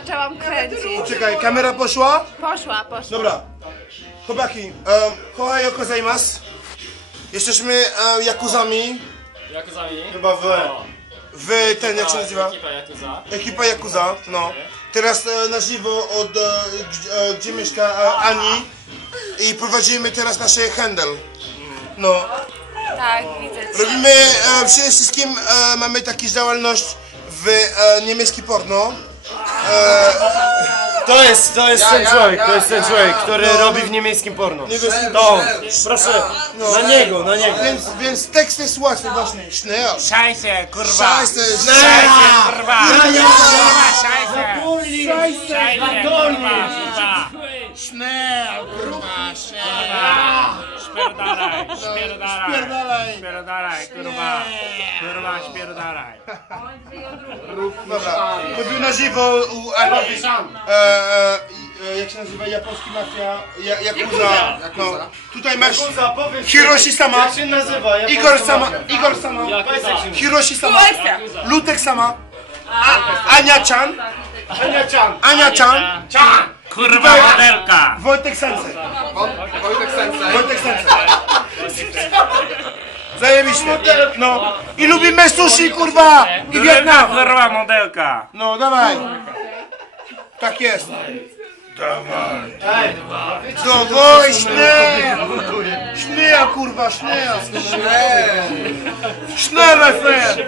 zaczęłam kręcić. Czekaj, kamera poszła? Poszła. Dobra. Chłopaki, ohayou gozaimasu. Jesteśmy Yakuzami. Yakuzami? Chyba w ten, jak się nazywa? Ekipa Yakuza. Ekipa Yakuza, no. Teraz na żywo od gdzie mieszka Ani i prowadzimy teraz nasz handel. No. Tak, widzę cię. Robimy przede wszystkim mamy taką działalność w niemiecki porno. To jest ten człowiek, który robi w niemieckim porno. To, proszę, na niego. Więc tekst jest łatwy właśnie. Schnell. Scheiße, kurwa! Scheiße, Scheiße, kurwa! Scheiße! Scheiße. Kurwa! Schnell, kurwa, Spierdalaj, kurwa! Kurwa, spierdalaj! Dobra, to był na żywo u Ani. Jak się nazywa japoński mafia? Yakuza. No. Tutaj masz Hiroshi sama. Jak się nazywa? Igor sama. Hiroshi sama. Lutek sama. Ania-chan. Kurwa, modelka! Wojtek Sensei. Wojtek Sensei. Zajebiście. No. I lubimy sushi, kurwa. I Wietnam. Kurwa, modelka! No, dawaj. Tak jest. Dawaj, Schnell, kurwa, Schnell, my friend.